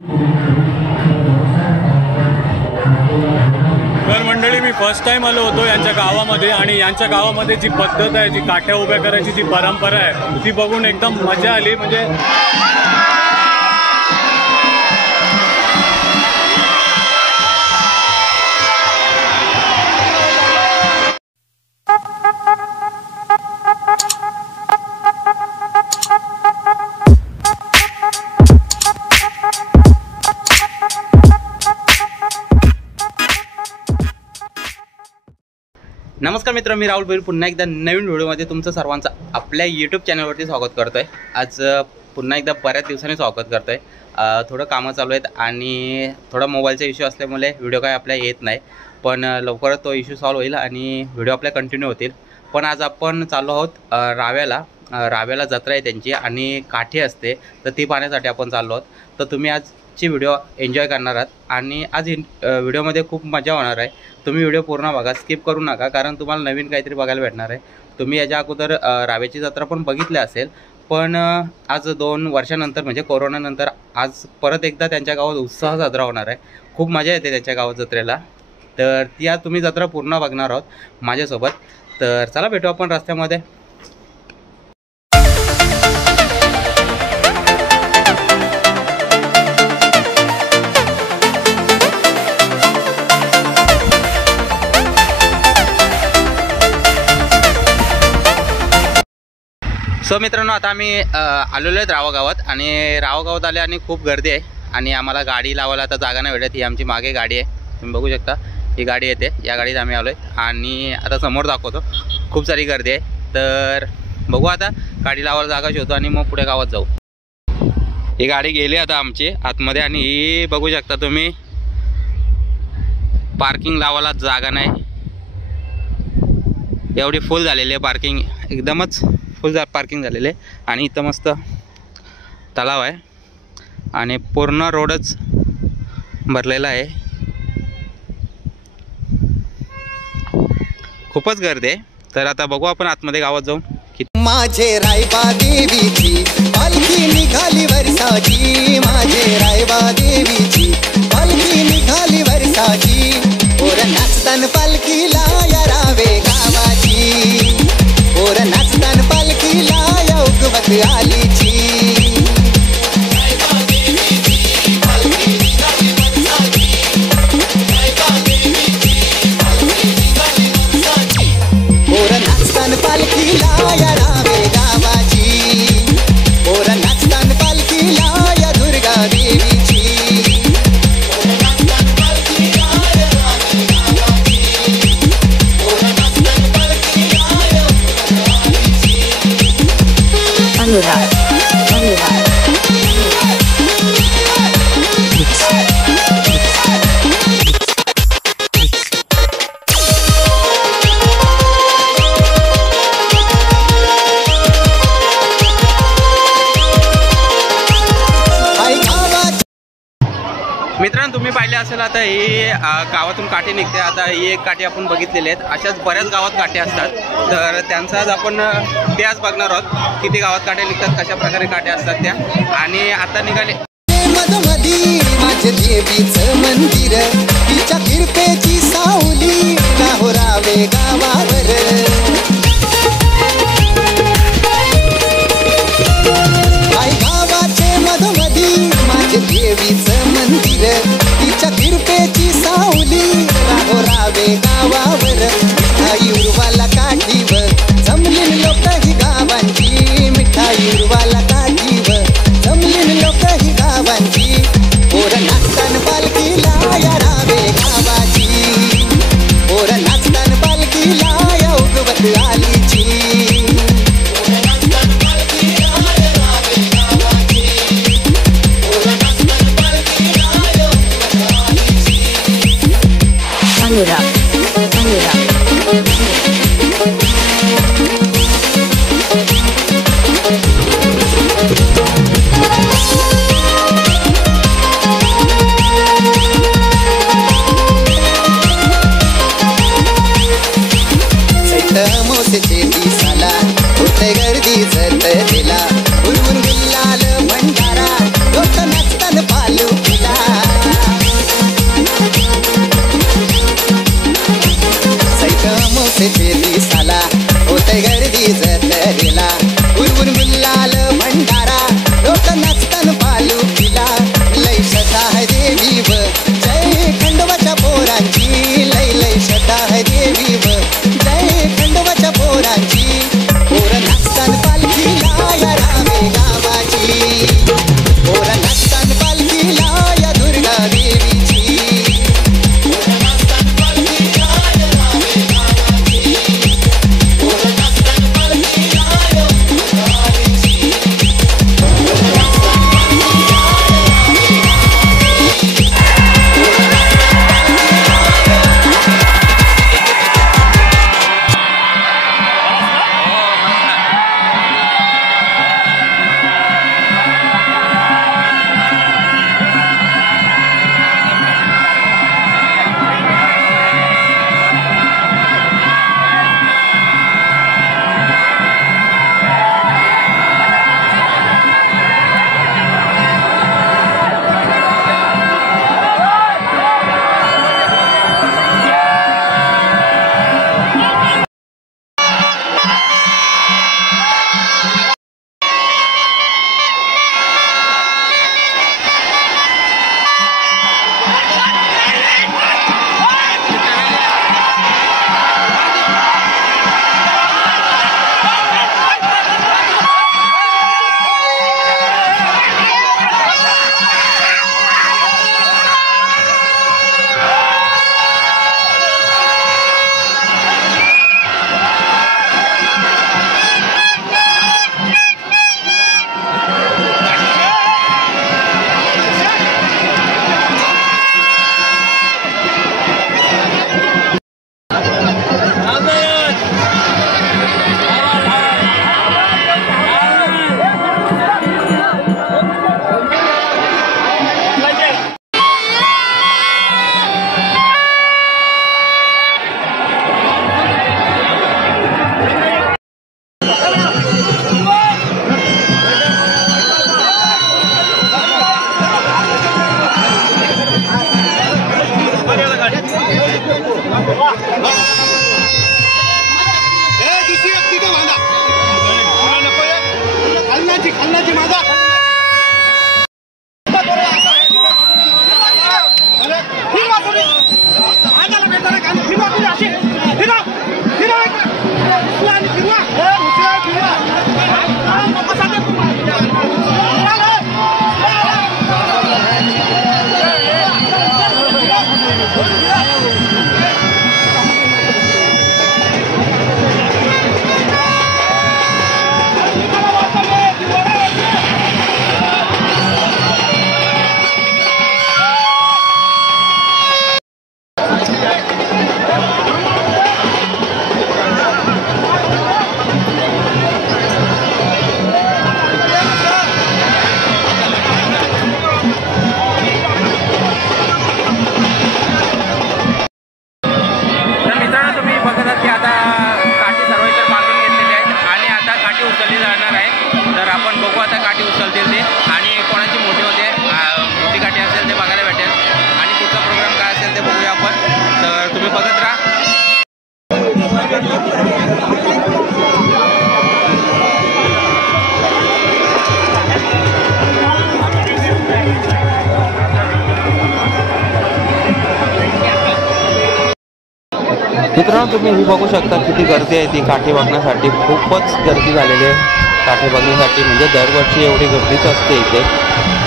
तर मंडळी, मी first time आलो होतो यांच्या गावामध्ये आणि यांच्या गावामध्ये जी पद्धत आहे, जी काठ्या उभ्या करायची जी परंपरा आहे, ती बघून एकदम मजा आली. म्हणजे नमस्कार मित्र, मी राहुल भैर पुन्हा एकदा नवीन व्हिडिओमध्ये तुमचं सर्वांचं आपल्या यूट्यूब चॅनलवरती स्वागत करतो आहे. आज पुन्हा एकदा बऱ्याच दिवसांनी स्वागत करतो आहे. थोडं कामं चालू आहेत आणि थोडा मोबाईलचा इश्यू असल्यामुळे व्हिडिओ काय आपल्या येत नाही, पण लवकरच तो इश्यू सॉल्व्ह होईल आणि व्हिडिओ आपल्या कंटिन्यू होतील. पण आज आपण चाललो आहोत राव्याला जत्रा आहे त्यांची आणि काठी असते, तर ती पाहण्यासाठी आपण चाललो आहोत. तर तुम्ही आजची व्हिडिओ एन्जॉय करणार आहात आणि आज व्हिडिओमध्ये खूप मजा होणार आहे. तुम्ही व्हिडिओ पूर्ण बघा, स्किप करू नका, कारण तुम्हाला नवीन काहीतरी बघायला भेटणार आहे. तुम्ही याच्या अगोदर राव्याची जत्रा पण बघितली असेल, पण आज 2 वर्षानंतर म्हणजे कोरोनानंतर आज परत एकदा त्यांच्या गावात उत्साह साजरा होणार आहे. खूप मजा येते त्यांच्या गावात जत्रेला. तर ती आज तुम्ही जत्रा पूर्ण बघणार आहोत माझ्यासोबत. तर चला भेटू आपण रस्त्यामध्ये. सो मित्रांनो, आता आम्ही आलेलो आहेत रावा गावात आणि रावा गावात आले आणि खूप गर्दी आहे आणि आम्हाला गाडी लावायला आता जागा नाही भेटत. ही आमची मागे गाडी आहे, तुम्ही बघू शकता. ही गाडी येते, या गाडीत आम्ही आलो आहे आणि आता समोर दाखवतो. खूप सारी गर्दी आहे, तर बघू आता गाडी लावायला जागा शोधतो आणि मग पुढे गावात जाऊ. ही गाडी गेली आता आमची आतमध्ये आणि ही बघू शकता तुम्ही, पार्किंग लावायला जागा नाही, एवढी फुल झालेली आहे पार्किंग, एकदमच फुल पार्किंग झालेले. आणि इथं मस्त तलाव आहे आणि पूर्ण रोडच भरलेला आहे. खूपच गर्दी आहे. तर आता बघू आपण आतमध्ये गावात जाऊन. माझे रायबा देवीची पालखी निघाली वर्षाची, माझे रायबा देवीची पालखी निघाली वर्षाची. पोर नाचतान पालखीला या रावे गावाची, पोर नाचतान पालखीला या उगवत आलीची. पोर नाचतान पालखीला या रावे गावाची, पोर नाचतान पालखीला या दुर्गा देवीची. मित्रांनो, तुम्ही पाहिले असेल आता ही गावातून काठी निघते. आता ही एक काठी आपण बघितलेली आहेत, अशाच बऱ्याच गावात काठी असतात. तर त्यांचा आज आपण ते आज बघणार आहोत, किती गावात काठी निघतात, कशा प्रकारे काठी असतात त्या. आणि आता निघाले मधमधी माझ्या देवीचं मंदिर, तिच्या कृपेची सावली रावे गावावर. आई गावाचे मधमधी माझ्या देवीचं मंदिर, तिच्या कृपेची सावली रावे गावावर. मिठाई उरवाला काठीवर जमलीन लोक ही गावांची, मिठाई उरवाला काठीवर जमलीन लोक ही गावांची. पोर नाचतान पालखीला या रावे गावाची, पोर नाचतान पालखीला या उगवत आलीची. दुसरी एक तिथं बांधा. खालनाची माझा मित्रांनो तुम्ही ही बघू शकता किती गर्दी आहे ती काठी बघण्यासाठी. खूपच गर्दी झालेली आहे काठी बघण्यासाठी. म्हणजे दरवर्षी एवढी गर्दीच असते इथे.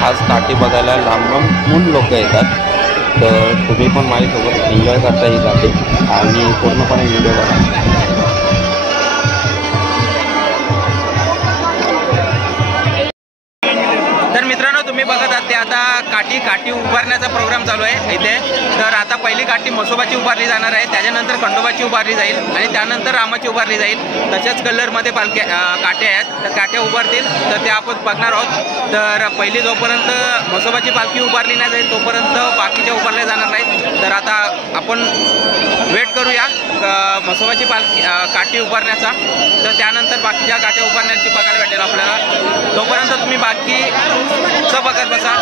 खास काठी बघायला लांब लांबून लोक येतात. तर तुम्ही पण माझ्यासोबत एन्जॉय करता ही काठी आणि पूर्णपणे व्हिडिओ बघा. तर मित्रांनो तुम्ही बघत आहात ते आता काठी उभारण्याचा प्रोग्राम चालू आहे इथे. तर आता पहिली काठी म्हसोबाची उभारली जाणार आहे, त्याच्यानंतर खंडोबाची उभारली जाईल आणि त्यानंतर रामाची उभारली जाईल. तशाच कलरमध्ये काठ्या आहेत. तर काठ्या उभारतील तर ते आपण बघणार आहोत. तर पहिली जोपर्यंत म्हसोबाची पालखी उभारली नाही जाईल तोपर्यंत बाकीच्या उभारल्या जाणार नाहीत. तर आता आपण वेट करूया म्हसोबाची काठी उभारण्याचा. तर त्यानंतर बाकीच्या काठ्या उभारण्याची बघायला भेटेल आपल्याला. तोपर्यंत तुम्ही बाकीचं बघत बसा.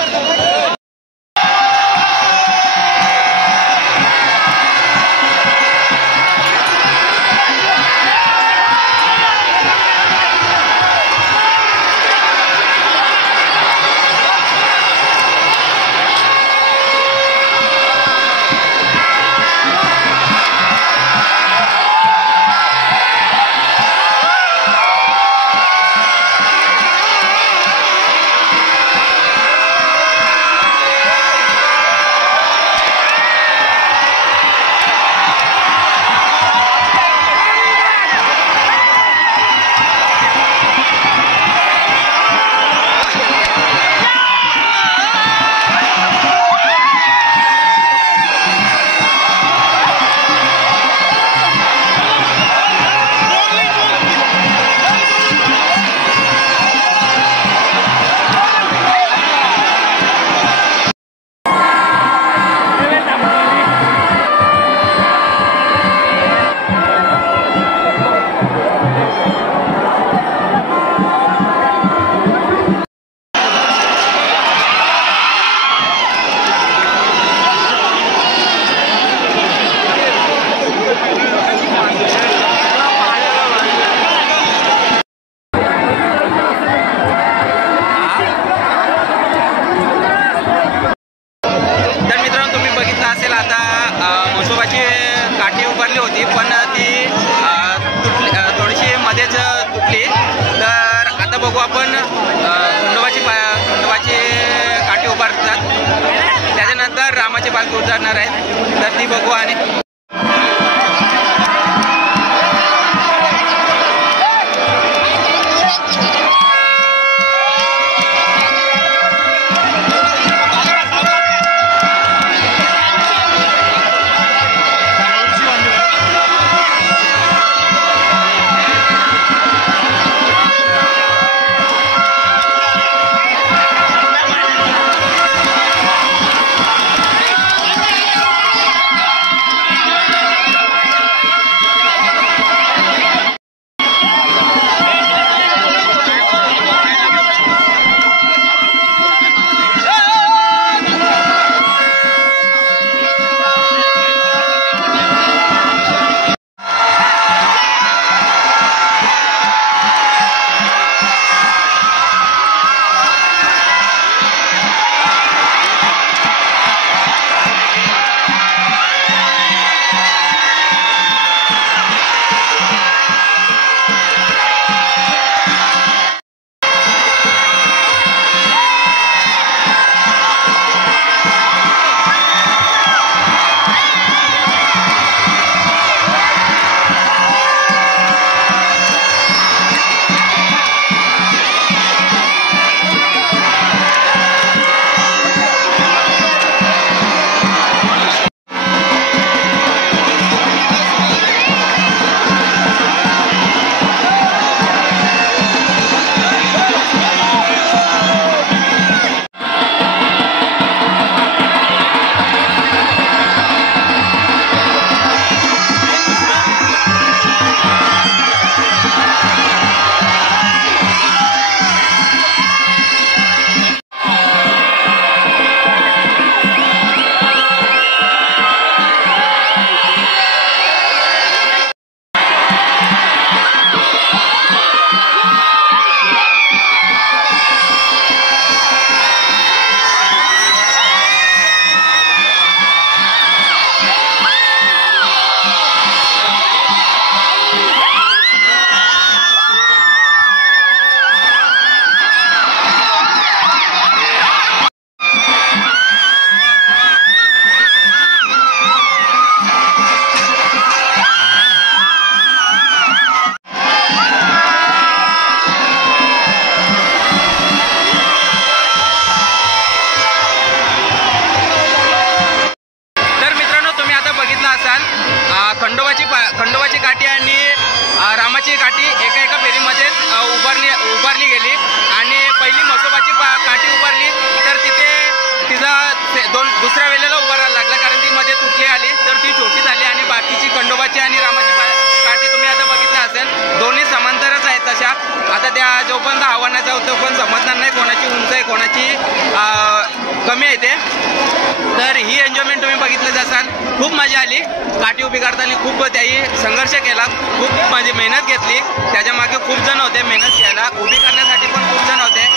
बघू आपण खंडोबाची काठी उभारतात, त्याच्यानंतर रामाची पालखी उतरणार आहे, तर ती बघू. आणि दुसऱ्या वेळेला उभा राहायला लागला, कारण ती मध्ये तुटली आली तर ती छोटी झाली आणि बाकीची खंडोबाची आणि रामाची काठी तुम्ही आता बघितलं असेल दोन्ही समांतरच आहेत तशा. आता त्या जोपर्यंत आव्हानाचा तोपर्यंत समजणार नाही कोणाची उंच आहे कोणाची कमी आहे ते. तर ही एन्जॉयमेंट तुम्ही बघितलं असाल. खूप मजा आली. काठी उभी करताना खूप त्याही संघर्ष केला, खूप माझी मेहनत घेतली. त्याच्या मागे खूप जण होते मेहनत घ्यायला, उभी करण्यासाठी पण खूप जण होते.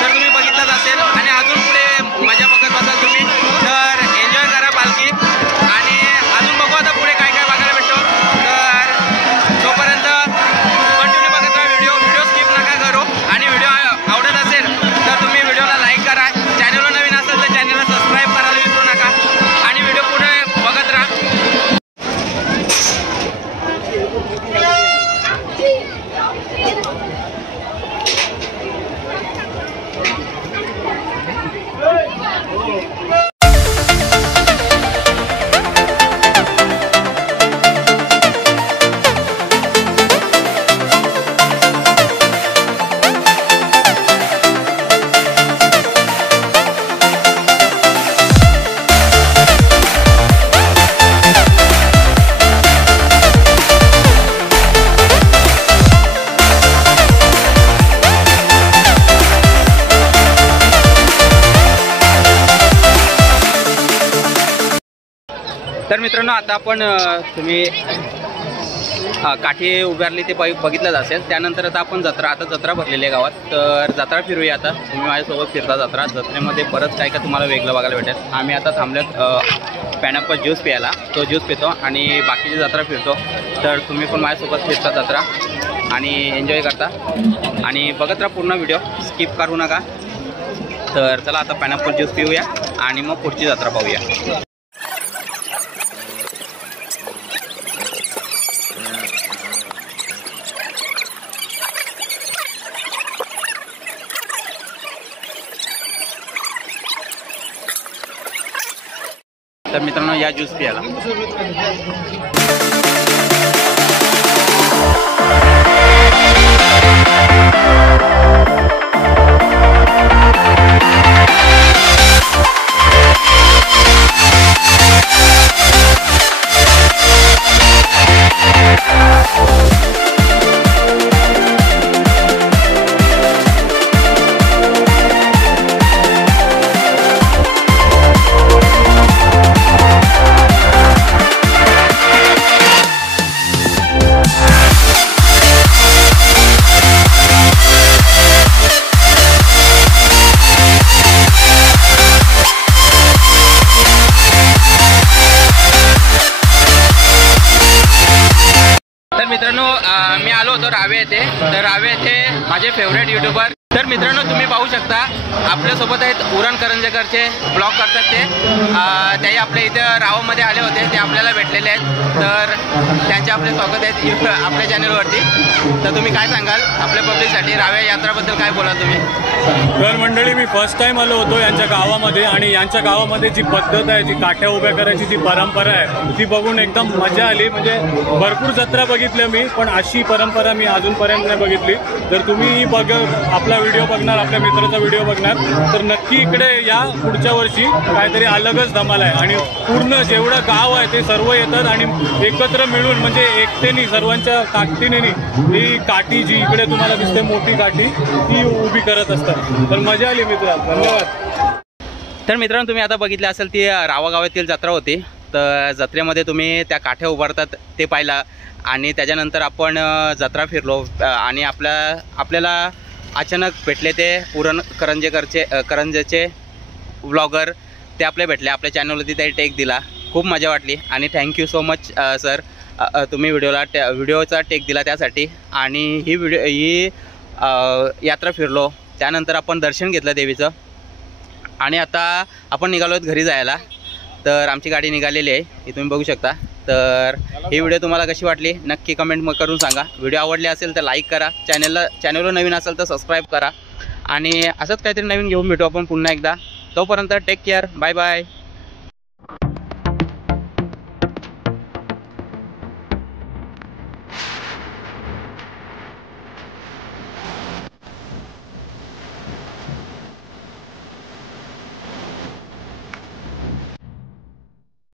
तर तुम्ही बघितलंच असेल आणि अजून पुढे मजा बघत बसाल तुम्ही. तर एन्जॉय करा पालखी आणि अजून बघू आता पुढे काय काय बघायला भेटतो. तर तोपर्यंत कंटिन्यू बघत राहा व्हिडिओ स्किप नका करू. आणि व्हिडिओ आवडत असेल तर तुम्ही व्हिडिओला लाईक करा. चॅनलवर नवीन असेल तर चॅनलला सबस्क्राईब करायला विसरू नका आणि व्हिडिओ पुढे बघत राहा. तर मित्रांनो आता आपण तुम्ही काठी उभारली ते बघितलंच असेल. त्यानंतर आता आपण जत्रा भरलेली आहे गावात. तर जत्रा फिरूया आता. तुम्ही माझ्यासोबत फिरता जत्रेमध्ये परत काय का तुम्हाला वेगळं बघायला भेटेल. आम्ही आता थांबल्यात पायनॅपल ज्यूस प्यायला. तो ज्यूस पितो आणि बाकीची जत्रा फिरतो. तर तुम्ही पण माझ्यासोबत फिरता जत्रा आणि एन्जॉय करता आणि बघत राहा पूर्ण व्हिडिओ, स्किप करू नका. तर चला आता पायनॅपल ज्यूस पिऊया आणि मग पुढची जत्रा पाहूया. तर मित्रांनो या ज्यूस प्यायला. मित्रांनो मी आलो होतो रावे येथे. तर रावे येथे माझे फेवरेट यूट्यूबर. तर मित्रांनो तुम्ही पाहू शकता आपल्यासोबत आहेत उरण करंजेकरचे ब्लॉग करतात ते आपल्या इथं रावामध्ये आले होते. ते आपल्याला भेटलेले आहेत. तर त्यांचे आपले स्वागत आहेत आपल्या चॅनलवरती. तर तुम्ही काय सांगाल आपल्या पब्लिकसाठी रावे यात्राबद्दल काय बोलाल तुम्ही? तर मंडळी मी फर्स्ट टाइम आलो होतो यांच्या गावामध्ये आणि यांच्या गावामध्ये जी पद्धत आहे, जी काठ्या उभ्या करायची जी परंपरा आहे ती बघून एकदम मजा आली. म्हणजे भरपूर जत्रा बघितल्या मी, पण अशी परंपरा मी अजूनपर्यंत नाही बघितली. तर तुम्ही आपला व्हिडिओ बघणार, आपल्या मित्राचा व्हिडिओ बघणार तर नक्की इकडे या. पुढच्या वर्षी काहीतरी अलगच धमाल आहे आणि पूर्ण जेवढं गाव आहे ते सर्व येतात आणि एकत्र मिळून म्हणजे एकतेने सर्वांच्या ताकदीने ही काठी जी इकडे तुम्हाला दिसते मोठी काठी ती उभी करत असतात. तर मजा आली मित्र, धन्यवाद. तर मित्रांनो तुम्ही आता बघितलं असेल ती रावा गावातील जत्रा होती. तर जत्रेमध्ये तुम्ही त्या काठ्या उभारतात ते पाहिला आणि त्याच्यानंतर आपण जत्रा फिरलो आणि आपल्याला अचानक भेटले ते उरण करंजेचे व्लॉगर. ते आपले भेटले, आपल्या चॅनलवरती ते टेक दिला. खूप मजा वाटली आणि थँक्यू सो मच सर. तुम्ही व्हिडिओचा टेक दिला त्यासाठी. आणि ही यात्रा फिरलो. त्यानंतर आपण दर्शन घेतलं देवीचं आणि आता आपण निघालो आहोत घरी जायला. तर आमची गाडी निघालेली आहे, हे तुम्ही बघू शकता. तर ही व्हिडिओ तुम्हाला कशी वाटली नक्की कमेंट करून सांगा. व्हिडिओ आवडले असेल तर लाईक करा. चॅनलवर नवीन असेल तर सबस्क्राईब करा आणि असंच काहीतरी नवीन घेऊन भेटू आपण पुन्हा एकदा. तोपर्यंत टेक केअर, बाय बाय.